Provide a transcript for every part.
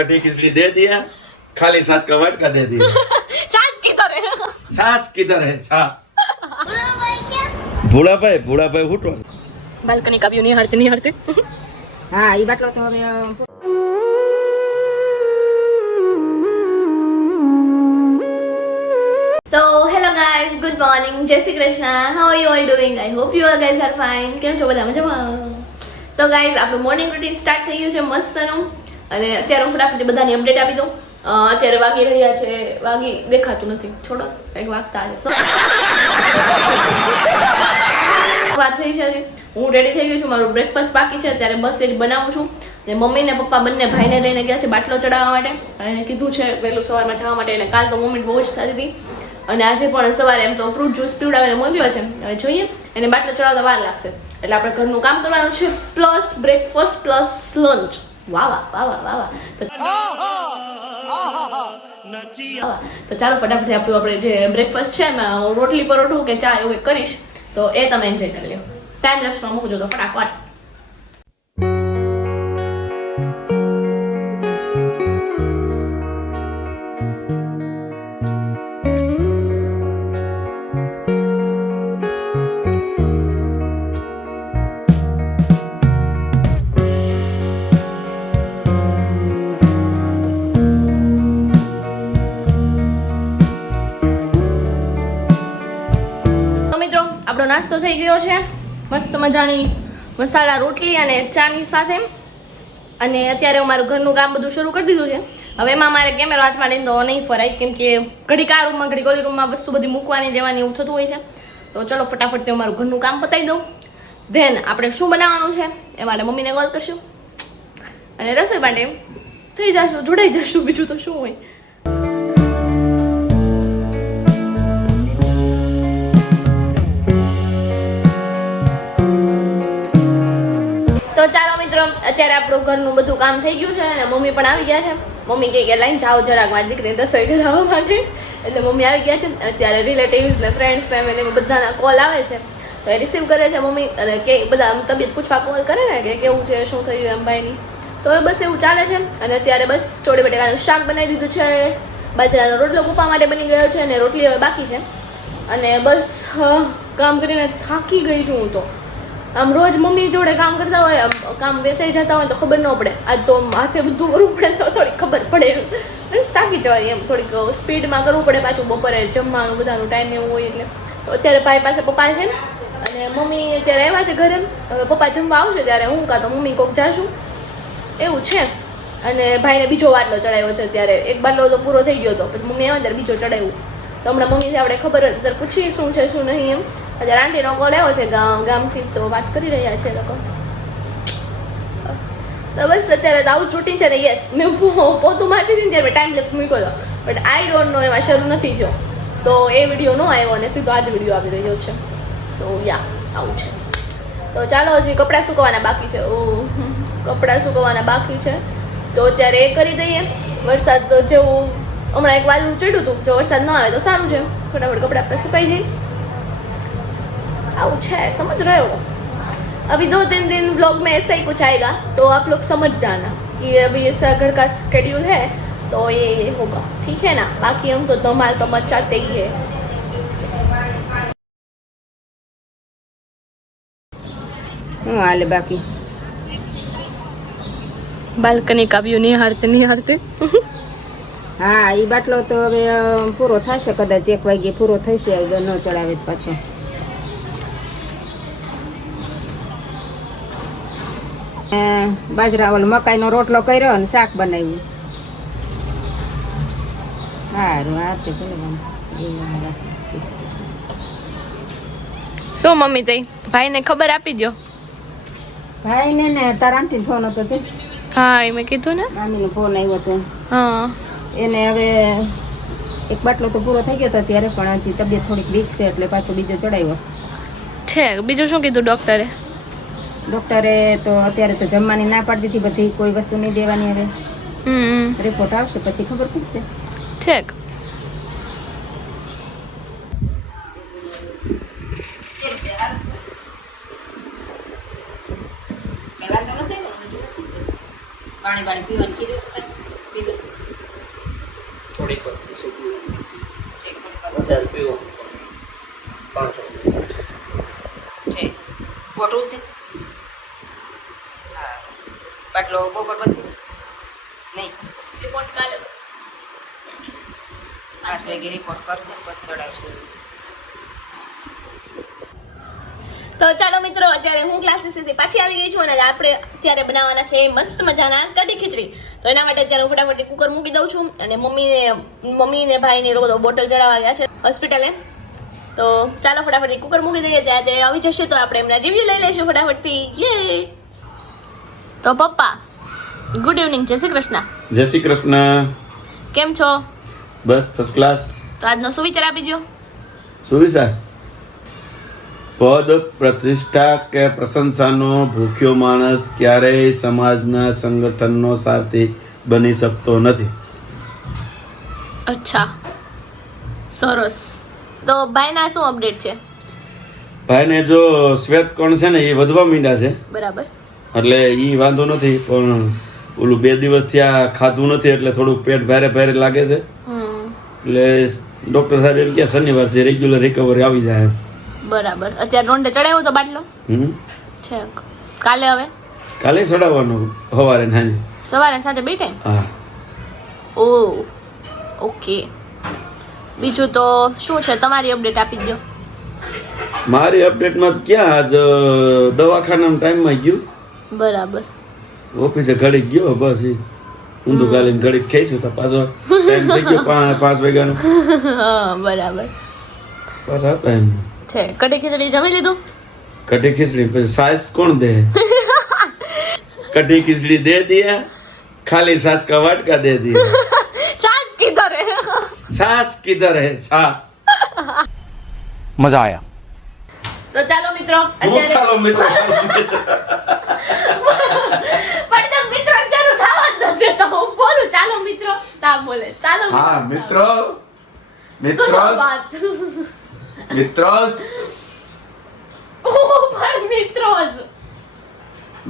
कटी खिचड़ी दे दिया, खाली सांस का मटका दे दिया। छाछ किधर है? सांस किधर है सांस? भूला भाई उठो। बालकनी का व्यू नहीं हरती હા ઈ બાટલો તો હવે तो हेलो गाइस, गुड मॉर्निंग, जय Shri Krishna. How are you all doing? I hope you all guys are fine. કેમ છો બધા મજામાં? તો ગાઈસ આપણું મોર્નિંગ રૂટીન સ્ટાર્ટ થઈ ગયું છે મસ્તનું. અને અત્યારે હું ફટાફટ બધાની અપડેટ આપી દઉં. અત્યારે વાગી રહ્યા છે, વાગી દેખાતું નથી, છોડો કંઈક વાગતા છે. વાત થઈ છે, હું રેડી થઈ ગઈ છું, મારું બ્રેકફાસ્ટ બાકી છે, અત્યારે બસ જ બનાવું છું. ને મમ્મી ને પપ્પા બંને ભાઈને લઈને ગયા છે બાટલો ચડાવવા માટે. અને કીધું છે વહેલું સવારમાં જવા માટે. અને કાલ તો મોમેન્ટ બહુ જ થતી હતી. અને આજે પણ સવારે એમ તો ફ્રૂટ જ્યુસ પીવડાવીને મોકલ્યો છે. હવે જોઈએ, એને બાટલો ચડાવતા વાર લાગશે. એટલે આપણે ઘરનું કામ કરવાનું છે, પ્લસ બ્રેકફાસ્ટ પ્લસ લંચ. વાહ વાહ વાહ વાહ વાહ. તો ચાલો ફટાફટ આપણે જે બ્રેકફાસ્ટ છે એમાં હું રોટલી પરોઠું કે ચા એવું કરીશ, તો એ તમે એન્જોય કરી લો. ટાઈમ લેપ્સમાં મૂકજો તો ફટાફટ. આપણો નાસ્તો થઈ ગયો છે, મસ્ત મજાની મસાલા રોટલી અને ચાની સાથે. અને અત્યારે હું મારું ઘરનું કામ બધું શરૂ કરી દીધું છે. હવે એમાં મારે કેમેરો હાથમાં લઈને તો નહીં ફરાય, કેમ કે ઘડીક આ રૂમમાં ઘડીક ઓલી રૂમમાં વસ્તુ બધી મૂકવાની દેવાની એવું થતું હોય છે. તો ચલો ફટાફટ હું મારું ઘરનું કામ પતાવી દઉં. ધેન આપણે શું બનાવવાનું છે એ માટે મમ્મીને કોલ કરશું અને રસોઈ માટે થઈ જશું, જોડાઈ જશું. બીજું તો શું હોય. તો ચાલો મિત્રો, અત્યારે આપણું ઘરનું બધું કામ થઈ ગયું છે અને મમ્મી પણ આવી ગયા છે. મમ્મી કહે કે લાઈન જાઓ જરાક મારી દીકરીને રસોઈ કરાવવા માટે. એટલે મમ્મી આવી ગયા છે. અત્યારે રિલેટિવ્સ ને ફ્રેન્ડ્સ ફેમિલી બધાના કોલ આવે છે, તો એ રિસીવ કરે છે મમ્મી. અને કે બધા તબિયત પૂછવા કોલ કરે ને કે કેવું છે, શું થયું એમ ભાઈની. તો એ બસ એવું ચાલે છે. અને અત્યારે બસ ચોળી બટેકાનું શાક બનાવી દીધું છે, બાજરાનો રોટલો પપ્પા માટે બની ગયો છે અને રોટલી હવે બાકી છે. અને બસ કામ કરીને થાકી ગઈ છું હું તો. આમ રોજ મમ્મી જોડે કામ કરતા હોય, આમ કામ વેચાઈ જતા હોય તો ખબર ન પડે. આજ તો હાથે બધું કરવું પડે તો થોડી ખબર પડે. થાકી જવાય એમ, થોડીક સ્પીડમાં કરવું પડે. પાછું બપોરે જમવાનું બધાનું ટાઈમ એવું હોય એટલે. તો અત્યારે ભાઈ પાસે પપ્પા છે ને, અને મમ્મી અત્યારે આવ્યા છે ઘરે. હવે પપ્પા જમવા આવશે ત્યારે હું કાં તો મમ્મી કોક જાશું એવું છે. અને ભાઈને બીજો બાટલો ચડાવ્યો છે. અત્યારે એક બાટલો તો પૂરો થઈ ગયો હતો, પછી મમ્મી આવ્યા ત્યારે બીજો ચડાવ્યું. તો હમણાં મમ્મીથી આપણે ખબર અત્યારે પૂછીએ શું છે શું નહીં એમ. અત્યારે આંટીનો કોલ આવ્યો છે ગામથી, તો વાત કરી રહ્યા છે લોકો. તો બસ અત્યારે તો આવું જ રૂટીન છે ને. યસ, મેં પોતું મારતી હતી ને ત્યારે મેં ટાઈમ લેપ્સ મૂક્યો હતો, બટ આઈ ડોન્ટ નો એમાં શરૂ નથી થયો. તો એ વિડીયો ન આવ્યો અને સીધો આ જ વિડીયો આવી રહ્યો છે. સો યા, આવું છે. તો ચાલો, હજી કપડાં સુકવવાના બાકી છે. કપડાં સુકવવાના બાકી છે, તો અત્યારે એ કરી દઈએ. વરસાદ જેવું હમણાં એક વાદળું ચડ્યું હતું, જો વરસાદ ન આવે તો સારું છે, ફટાફટ કપડાં આપણે સુકાઈ જાય. आउच है, समझ रहे हो? अभी 2-3 दिन व्लॉग में ऐसा ही कुछ आएगा, तो आप लोग समझ जाना कि अभी ऐसा घर का शेड्यूल है, तो ये होगा, ठीक है ना? बाकी हम तो धमाल तो मचाते ही है. હાલે બાકી બાલ્કની કા વ્યૂ નહીં હારતી. હા ઈ બાટલો તો હવે પૂરો થશે, કદાચ 1 વાગે પૂરો થશે. હવે ન ચડાવે પાછો. બાજરા ઓલો મકાઈનો રોટલો કર્યો અને શાક બનાવ્યું. સારું, આ તે શું મમ્મી તઈ ભાઈને ખબર આપી દો. ભાઈને ને તારા આંટી ફોન હતો છે. હા, એ મેં કીધું ને, મામીનો ફોન આવ્યો હતો. હા, એને હવે એક બાટલો તો પૂરો થઈ ગયો હતો ત્યારે, પણ હજી તબિયત થોડીક વીક છે એટલે પાછો બીજો ચડાવ્યો છે. બીજું શું કીધું ડોક્ટરે? ડોક્ટરે તો અત્યારે તો જમવાની ના પાડી દીધી, બધી કોઈ વસ્તુ નહીં દેવાની. હવે રિપોર્ટ આવશે પછી ખબર પડશે. ઠીક. પાણી પીવાનું કીધું, થોડીક વાર સુધી વધારે પીવો 5 મિનિટ છે મોટું છે હા બાટલો બપોર પછી નહીં રિપોર્ટ કાલે 5 વાગે રિપોર્ટ કરશે પછી ચડાવશે. તો ચાલો મિત્રો, અત્યારે હું ક્લાસીસથી પાછી આવી ગઈ છું અને આપણે અત્યારે બનાવવાના છે મસ્ત મજાના કઢી ખીચડી. તો એના માટે અત્યારે હું ફટાફટ કુકર મૂકી દઉં છું અને મમ્મીને ભાઈને એ લોકો તો બોટલ ચડાવવા ગયા છે હોસ્પિટલે. તો ચાલો ફટાફટ કુકર મૂકી દઈએ, ત્યાં તે આવી જશે તો આપણે એમના રિવ્યુ લઈ લઈશું ફટાફટથી. યે! તો પપ્પા ગુડ ઇવનિંગ, જય શ્રી કૃષ્ણ. જય શ્રી કૃષ્ણ. કેમ છો? બસ ફર્સ્ટ ક્લાસ. તો આજનો સુવિચાર આપી દો. સુવિચાર: પદ, પ્રતિષ્ઠા કે પ્રશંસાનો ભૂખ્યો માણસ ક્યારેય સમાજના સંગઠનનો સાથી બની શકતો નથી. અચ્છા, સરસ. તો ભાઈના શું અપડેટ છે? ભાઈને જો શ્વેત કણ છે ને એ વધવા માંડ્યા છે, બરાબર. એટલે એ વાંધો નથી, પણ ઓલું 2 દિવસથી આ ખાધું નથી એટલે થોડુંક પેટ ભારે ભારે લાગે છે. એટલે ડોક્ટર સાહેબ એમ કે શનિવારથી રેગ્યુલર રિકવરી આવી જાય. બરાબર. અત્યારે રોંડે ચડાવ્યો તો બાટલો છે, કાલે હવે કાલે ચડાવવાનું સવારે ને સાંજે. સવારે ને સાંજે 2 ટાઈમ? હા. ઓ ઓકે. બીજું તો શું છે, તમારી અપડેટ આપી દો. મારી અપડેટમાં ક્યાં આજ દવાખાનાના ટાઈમમાં ગયું, બરાબર. ઓફિસે ઘડીક ગયો, બસ ઊંધું ગાલીને ઘડીક ખેંચ્યું તો પાછો ટાઈમ થઈ ગયો 5 વાગ્યાનો. હા, બરાબર પાછા હતા એમ છે. કઢી ખીચડી જમી લીધું? કઢી ખીચડી પછી સાસ કોણ દે? કઢી ખીચડી દે દિયા, ખાલી સાસ का वाटका दे दिया. छाछ किधर है? सास किधर है? सास. મજા આયા. તો ચાલો મિત્રો, અત્યારે ચાલો મિત્રો. પણ તો મિત્રો ચાલો થવા જ નથી દેતા. હું બોલું ચાલો મિત્રો, તા બોલે ચાલો. હા મિત્રો, સુનો વાત. મિત્રોસ પણ મિત્રોસ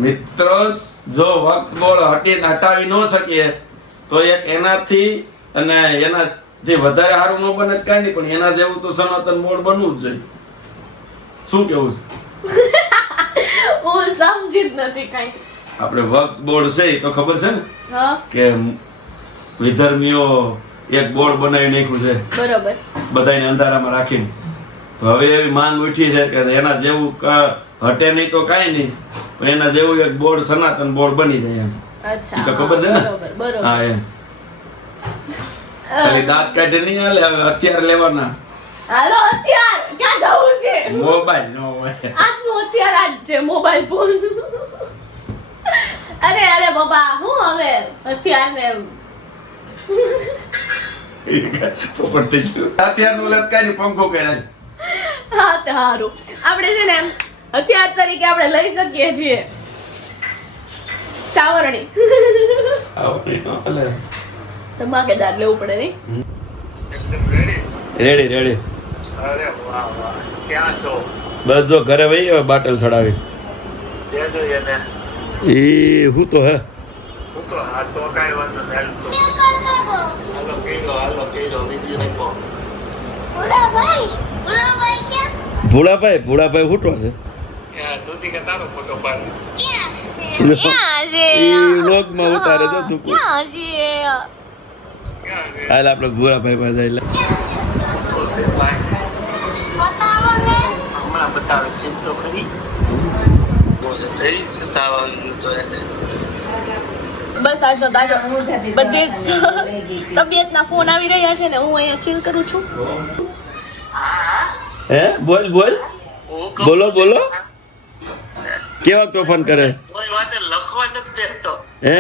મિત્રોસ જો વક્ત બોળ હટાવી ન શકીએ તો એક એનાથી અને એનાથી વધારે સારું ન બને જ કાંઈ નહીં, પણ એના જેવું તો સનાતન મોડ બનવું જ જોઈએ. શું કેવું છે? હું સમજી જ નથી કાંઈ. આપણે વક્ત બોર્ડ છે એ તો ખબર છે ને હા, કે વિધર્મીઓ એક બોર્ડ બનાવી નાખ્યું છે બરોબર. બધાને અંધારામાં રાખીને. તો હવે એવી માંગ ઉઠી છે કે એના જેવું હટે નહીં તો કાંઈ નહીં, પણ એના જેવું એક બોર્ડ સનાતન બોર્ડ બની જાય એમ. અચ્છા, ઈ તો ખબર છે ને? બરોબર બરોબર. હા એમ. ખાલી દાંત કાઢે નહીં હાલે, હવે હથિયાર લેવાના. હાલો હથિયાર ક્યાં જવું છે? મોબાઈલ નો હોય. આજનું હથિયાર આજ છે, મોબાઈલ ફોન. અરે અરે બાબા, હું હવે હથિયાર ને પોપટ થઈ ગયું. હથિયાર નું લેત કાંઈ નહીં, પંખો કર્યા. હા તે હારું. આપણે છે ને હથિયાર તરીકે આપણે લઈ શકીએ છીએ સાવરણી. ધમાકેદાર લેવું પડે નહીં? Ready ready. અરે વાહ વાહ, ક્યાં છો? બસ જો ઘરે વહી હવે બાટલ ચડાવી. દેજો એને. એ હું તો હે હું તો આ તો કાંઈ વાંધો નહીં, હાલ તો. હાલો પી લો બીજી રાખો. ભોળાભાઈ હુટો છે. ત્યાં દૂધી કે તારો ફોટો પાડ. ક્યાં છે? એ વ્લોગમાં ઉતારે તો તું. ક્યાં છે? ક્યાં છે? હાલ આપણે ભોળાભાઈ પાસે જઈ લે. તો છે ભાઈ. હમણાં બતાવે છે તો ખરી. બોલે થઈ છે તાવ આવી ગયું તો એને. બસ આજનો તાજો બધે તબિયતના ફોન આવી રહ્યા છે ને હું અહીંયા ચીલ કરું છું. હે બોલ બોલ બોલો બોલો. કેવા તોફાન કરે? કોઈ વાતે લખવા નથી દેતો. હે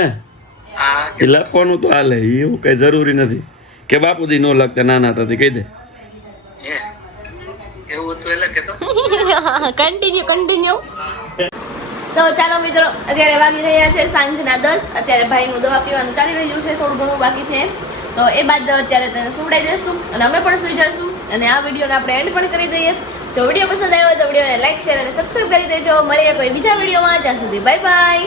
હા એ લખવાનું તો હાલે, એવું કઈ જરૂરી નથી કે બાપુજી નો લખતા નાના હતા કહી દે. હે એવું તો એટલે કે તો કન્ટિન્યુ. તો ચાલો મિત્રો, અત્યારે વાગી રહ્યા છે સાંજના 10. અત્યારે ભાઈનું દવા પીવાનું ચાલી રહ્યું છે, થોડું ઘણું બાકી છે. તો એ બાદ અત્યારે તેને સુવડાવી દઈશું અને અમે પણ સુઈ જઈશું અને આ વિડીયોને આપણે એન્ડ પણ કરી દઈએ. જો વિડીયો પસંદ આવ્યો હોય તો વિડીયોને લાઈક, શેર અને સબસ્ક્રાઈબ કરી દેજો. મળીએ કોઈ બીજા વિડીયોમાં, ત્યાં સુધી બાય બાય.